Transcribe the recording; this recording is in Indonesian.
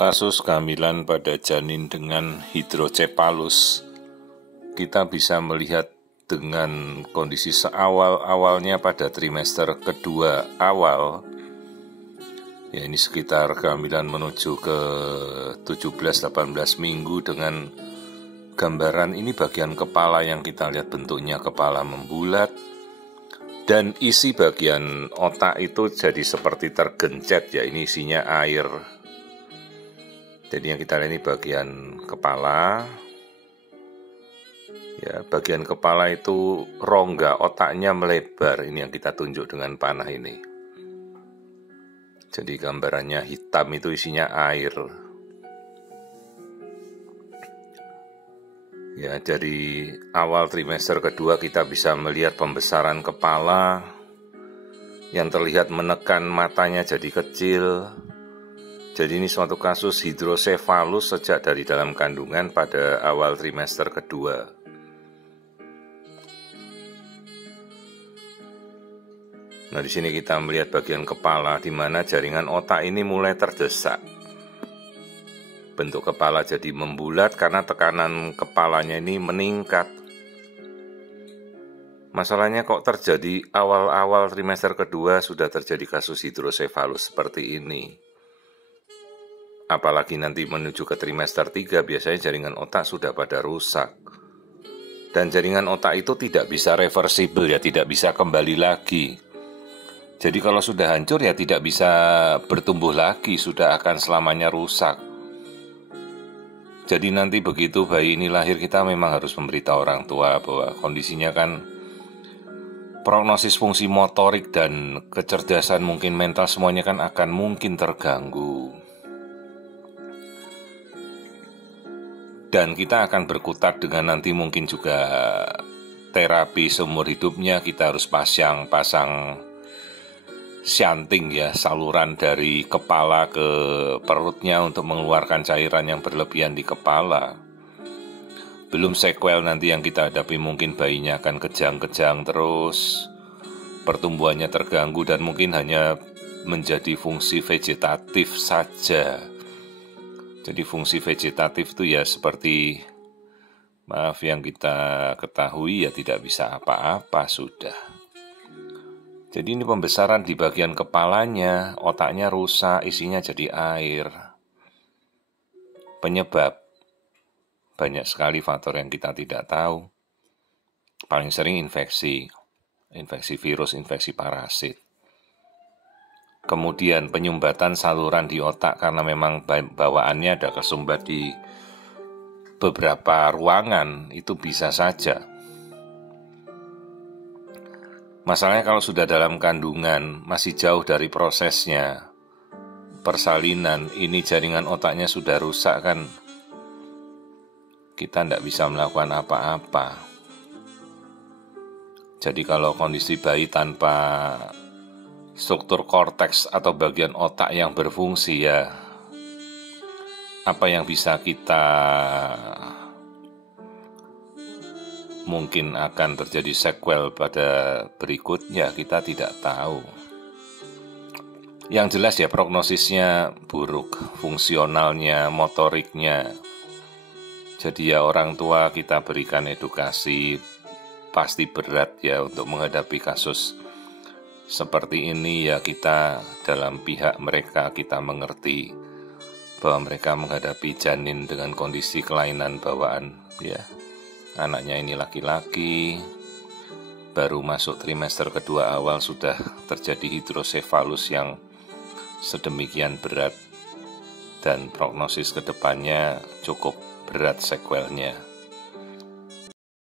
Kasus kehamilan pada janin dengan hidrocephalus, kita bisa melihat dengan kondisi seawal-awalnya pada trimester kedua awal, ya ini sekitar kehamilan menuju ke 17-18 minggu, dengan gambaran ini bagian kepala yang kita lihat bentuknya kepala membulat, dan isi bagian otak itu jadi seperti tergencet, ya ini isinya air. Jadi yang kita lihat ini bagian kepala. Ya, bagian kepala itu rongga otaknya melebar, ini yang kita tunjuk dengan panah ini. Jadi gambarannya hitam itu isinya air. Ya, dari awal trimester kedua kita bisa melihat pembesaran kepala yang terlihat menekan matanya jadi kecil. Jadi ini suatu kasus hidrosefalus sejak dari dalam kandungan pada awal trimester kedua. Nah, di sini kita melihat bagian kepala di mana jaringan otak ini mulai terdesak. Bentuk kepala jadi membulat karena tekanan kepalanya ini meningkat. Masalahnya kok terjadi awal-awal trimester kedua sudah terjadi kasus hidrosefalus seperti ini. Apalagi nanti menuju ke trimester 3 biasanya jaringan otak sudah pada rusak. Dan jaringan otak itu tidak bisa reversible, ya tidak bisa kembali lagi. Jadi kalau sudah hancur ya tidak bisa bertumbuh lagi, sudah akan selamanya rusak. Jadi nanti begitu bayi ini lahir kita memang harus memberitahu orang tua bahwa kondisinya kan prognosis fungsi motorik dan kecerdasan mungkin mental semuanya kan akan mungkin terganggu. Dan kita akan berkutat dengan nanti mungkin juga terapi seumur hidupnya. Kita harus pasang shunting, ya, saluran dari kepala ke perutnya untuk mengeluarkan cairan yang berlebihan di kepala. Belum sequel nanti yang kita hadapi, mungkin bayinya akan kejang-kejang terus, pertumbuhannya terganggu dan mungkin hanya menjadi fungsi vegetatif saja. Jadi fungsi vegetatif itu ya seperti, maaf, yang kita ketahui ya tidak bisa apa-apa sudah. Jadi ini pembesaran di bagian kepalanya, otaknya rusak, isinya jadi air. Penyebab, banyak sekali faktor yang kita tidak tahu. Paling sering infeksi virus, infeksi parasit. Kemudian penyumbatan saluran di otak karena memang bawaannya ada kesumbat di beberapa ruangan, itu bisa saja. Masalahnya kalau sudah dalam kandungan, masih jauh dari prosesnya persalinan, ini jaringan otaknya sudah rusak kan, kita tidak bisa melakukan apa-apa. Jadi kalau kondisi bayi tanpa struktur korteks atau bagian otak yang berfungsi, ya apa yang bisa kita, mungkin akan terjadi sequel pada berikutnya, kita tidak tahu. Yang jelas ya prognosisnya buruk, fungsionalnya, motoriknya. Jadi ya orang tua kita berikan edukasi, pasti berat ya untuk menghadapi kasus seperti ini, ya kita dalam pihak mereka kita mengerti bahwa mereka menghadapi janin dengan kondisi kelainan bawaan, ya. Anaknya ini laki-laki, baru masuk trimester kedua awal sudah terjadi hidrosefalus yang sedemikian berat, dan prognosis kedepannya cukup berat sequelnya.